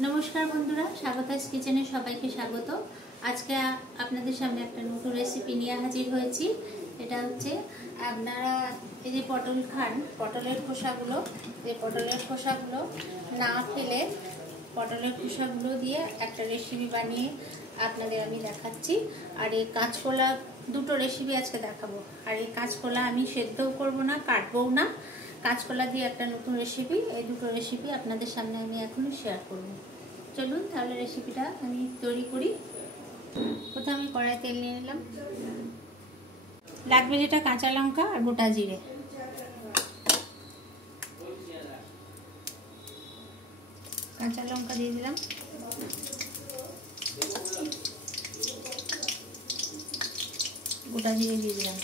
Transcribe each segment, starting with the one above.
नमस्कार बंधुरा स्वागतास किचेने सबाइके स्वागत। आज के आपनादेर सामने एक नतून रेसिपि निये हाजिर हयेछि। एटा हच्छे आपनारा এই যে পটল খান, পটলের খোসাগুলো, এই পটলের খোসাগুলো না ফেলে পটলের খোসাগুলো দিয়ে একটা রেসিপি বানিয়ে আপনাদের আমি দেখাচ্ছি। আর এই কাঁচকলা দুটো রেসিপি আজকে দেখাবো। আর এই কাঁচকলা আমি সেদ্ধও করব না, কাটবও না। কাঁচকলা দিয়ে একটা নতুন রেসিপি, এই দুটো রেসিপি আপনাদের সামনে আমি এখনই শেয়ার করব। চলুন তাহলে রেসিপিটা আমি তৈরি করি। প্রথমে আমি কড়াইয়ে তেল নিয়ে নিলাম। লাগবে যেটা কাঁচা লঙ্কা আর গোটা জিরে। কাঁচা লঙ্কা দিয়ে দিলাম, গোটা জিরে দিয়ে দিলাম।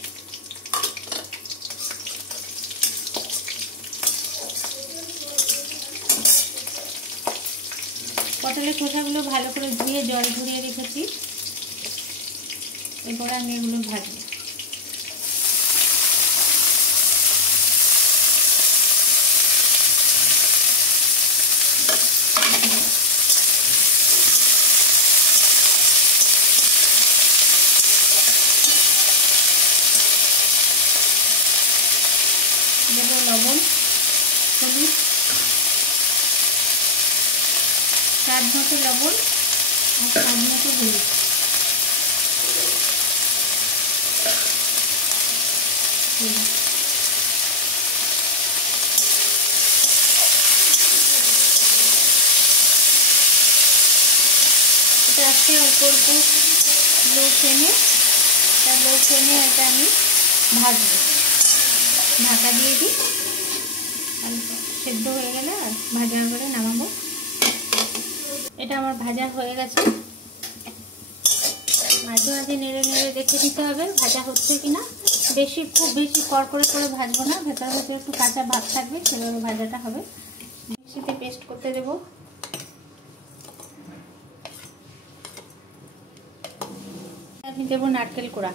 পটলের খোসাগুলো ভালো করে ধুয়ে জল ঝরিয়ে রেখেছি। এরপর আমি এগুলো ভাজবো। দেবো লবণ, হলুদ, স্বাদ মতো লবণ আর স্বাদ মতো হলুদ। এটা আজকে অল্প অল্প লো ফ্লেমে এটা আমি ভাজবো। ঢাকা দিয়ে দিই, সেদ্ধ হয়ে গেলে আর ভাজা করে নামাবো। এটা আমার ভাজা হয়ে গেছে। মাঝে মাঝে নেড়ে নেড়ে দেখে দিতে হবে ভাজা হচ্ছে কিনা। খুব বেশি কড়কড়ে করে ভাজবো না, ভেতরে ভেতরে একটু কাঁচা ভাব থাকবে, সেভাবে ভাজাটা হবে। মিক্সিতে পেস্ট করতে দেব। আমি দেবো নারকেল কোড়া।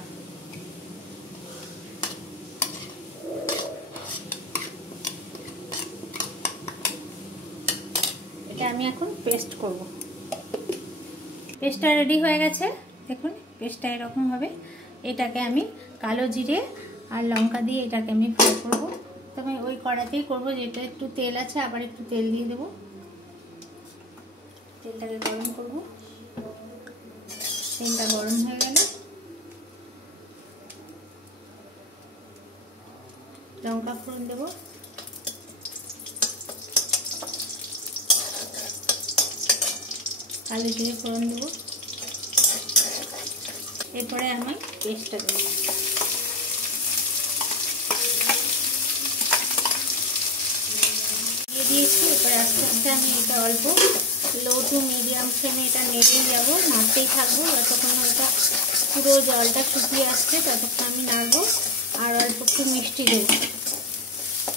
এটা আমি এখন পেস্ট করব। পেস্টটা রেডি হয়ে গেছে, দেখুন পেস্টটা এরকম হবে। এটাকে আমি কালো জিরে আর লঙ্কা দিয়ে এটাকে আমি ফ্রাই করব। তবে ওই কড়াতেই করব, যেটা একটু তেল আছে, আবার একটু তেল দিয়ে দেব। তেলটাকে গরম করব। তেলটা গরম হয়ে গেলে লঙ্কা ফোড়ন দেব, কালো জিরে ফোড়ন দেব। এরপরে আমি পেস্টটা দেব। দিয়ে দিয়েছি। এরপরে আস্তে আস্তে আমি এটা অল্প লো টু মিডিয়াম ফ্লেমে এটা নেড়েই যাবো, নাড়তেই থাকবো যতক্ষণ এটা পুরো জলটা শুকিয়ে আসছে, ততক্ষণ আমি নাড়বো। আর অল্প একটু মিষ্টি দেব,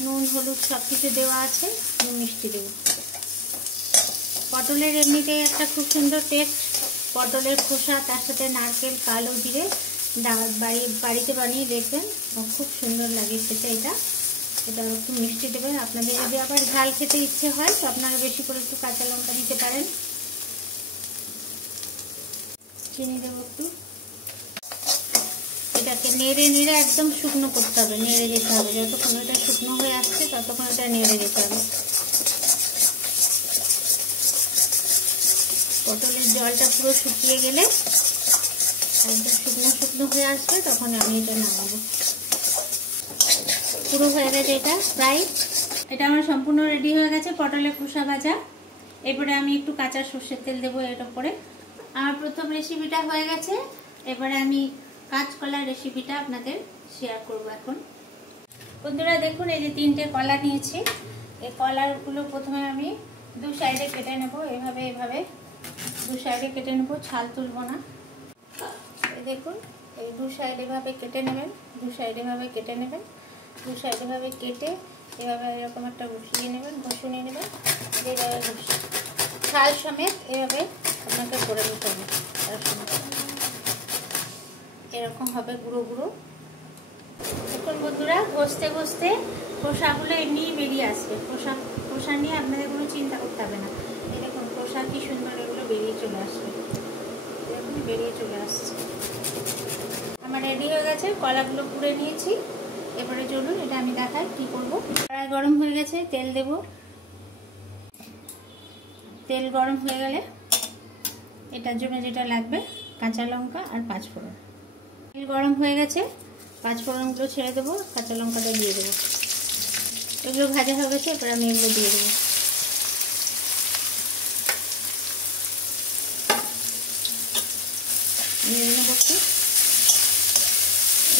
নুন হলুদ সব কিছু দেওয়া আছে, মিষ্টি দেব। পটলের এমনিতেই একটা খুব সুন্দর টেস্ট। পটলের খোসা তার সাথে নারকেল, কালো জিরে বাড়িতে বানিয়ে দেখবেন, খুব সুন্দর লাগে খেতে। এটা একটু মিষ্টি দেবেন। আপনাদের যদি আবার ঝাল খেতে ইচ্ছে হয় তো আপনারা বেশি করে একটু কাঁচা লঙ্কা দিতে পারেন। চিনি দেবো একটু। এটাকে নেড়ে নেড়ে একদম শুকনো করতে হবে, নেড়ে যেতে হবে। যতক্ষণ এটা শুকনো হয়ে আসছে ততক্ষণ এটা নেড়ে যেতে হবে। পটলের জলটা পুরো শুকিয়ে গেলে, একদম শুকনো শুকনো হয়ে আসবে, তখন আমি এটা নামাবো। পুরো হয়ে গেছে এটা প্রায়। এটা আমার সম্পূর্ণ রেডি হয়ে গেছে পটলের খোসা ভাজা। এরপরে আমি একটু কাঁচা সর্ষের তেল দেবো এর উপরে। আমার প্রথম রেসিপিটা হয়ে গেছে। এবারে আমি কাঁচকলার রেসিপিটা আপনাদের শেয়ার করব এখন। বন্ধুরা দেখুন, এই যে 3টে কলা নিয়েছি। এই কলাগুলো প্রথমে আমি দু সাইডে কেটে নেব। এভাবে দু সাইডে কেটে নেব, ছাল তুলব না। দেখুন এই দু সাইড এভাবে কেটে নেবেন, দু সাইড এভাবে কেটে নেবেন। দু সাইড এভাবে কেটে এভাবে এরকম একটা ঘষিয়ে নেবেন, ঘষুনে নেবেন। যেভাবে ছাল সমেত এভাবে আপনাকে করে নিতে হবে। এরকম হবে গুঁড়ো গুঁড়ো। দেখুন বন্ধুরা, ঘষতে ঘষতে খোসাগুলো এমনিই বেরিয়ে আসবে। খোসা নিয়ে আপনাদের কোনো চিন্তা করতে হবে না। এই দেখুন খোসা কি বেরিয়ে চলে আসছে। আমার রেডি হয়ে গেছে, কলাগুলো পুড়ে নিয়েছি। এবারে চলুন এটা আমি দেখাই কি করব। কড়াই গরম হয়ে গেছে, তেল দেব। তেল গরম হয়ে গেলে এটার জন্য যেটা লাগবে কাঁচা লঙ্কা আর পাঁচফোড়ন। তেল গরম হয়ে গেছে, পাঁচফোড়নগুলো ছেড়ে দেবো, কাঁচা লঙ্কাটা দিয়ে দেবো। এগুলো ভাজা হয়ে গেছে, এবার আমি এগুলো দিয়ে দেবো।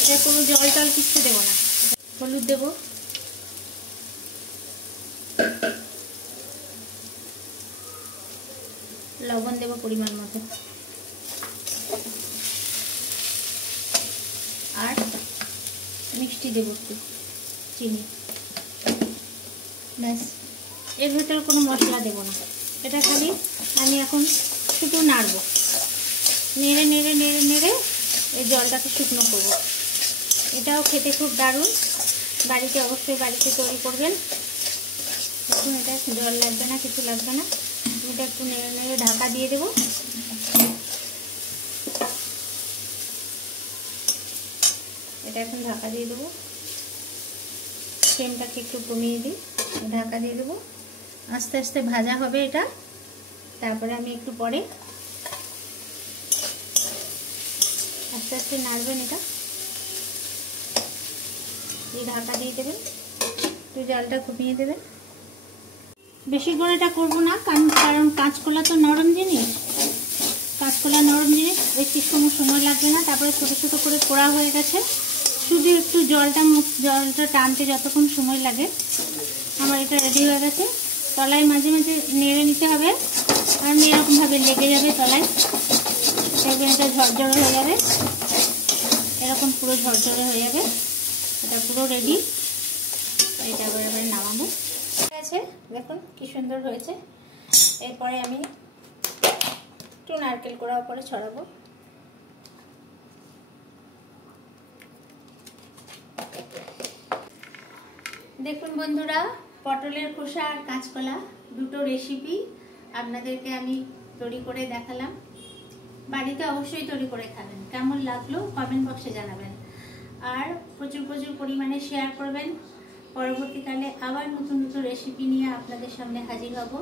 এটা কোনো জল টল কিচ্ছু দেবো না। হলুদ দেবো, লবণ দেবো পরিমাণ মতো, আর মিষ্টি দেবো একটু, চিনি। ব্যাস, এর ভেতরে কোনো মশলা দেবো না। এটা খালি আমি এখন শুধু নাড়বো, নেড়ে নেড়ে নেড়ে নেড়ে এই জলটাকে শুকনো করবো। এটাও খেতে খুব দারুণ, বাড়িতে অবশ্যই বাড়িতে তৈরি করবেন। এখন এটা জল লাগবে না, কিছু লাগবে না। এটা একটু নেড়ে নেড়ে ঢাকা দিয়ে দেবো। এটা এখন ঢাকা দিয়ে দেবো, ফ্লেমটাকে একটু কমিয়ে দিই, ঢাকা দিয়ে দেবো। আস্তে আস্তে ভাজা হবে এটা। তারপরে আমি একটু পরে আস্তে আস্তে নাড়বেন, এটা এই ঢাকা দিয়ে দেবেন, একটু জালটা কমিয়ে দেবেন। বেশি করে এটা করবো না, কারণ কাঁচকলা তো নরম জিনিস, কাঁচকলা নরম জিনিস, বেশি সময় লাগবে না। তারপরে ছোটো ছোটো করে পোড়া হয়ে গেছে, শুধু একটু জলটা টানতে যতক্ষণ সময় লাগে। আমার এটা রেডি হয়ে গেছে। তলায় মাঝে মাঝে নেড়ে নিতে হবে, আর এরকমভাবে লেগে যাবে তলায়, দেখবেন এটা ঝরঝরে হয়ে যাবে, এরকম পুরো ঝরঝরে হয়ে যাবে। এটা পুরো রেডি। এটা এবার নামাবো। ঠিক আছে, দেখুন কি সুন্দর হয়েছে। এরপরে আমি একটু নারকেল কোড়া উপরে ছড়াবো। দেখুন বন্ধুরা, পটলের খোসা আর কাঁচকলা দুটো রেসিপি আপনাদেরকে আমি তৈরি করে দেখালাম। বাড়িতে অবশ্যই তৈরি করে খাবেন। কেমন লাগলো কমেন্ট বক্সে জানাবেন, আর প্রচুর প্রচুর পরিমাণে শেয়ার করবেন। পরবর্তীকালে আবার নতুন নতুন রেসিপি নিয়ে আপনাদের সামনে হাজির হব।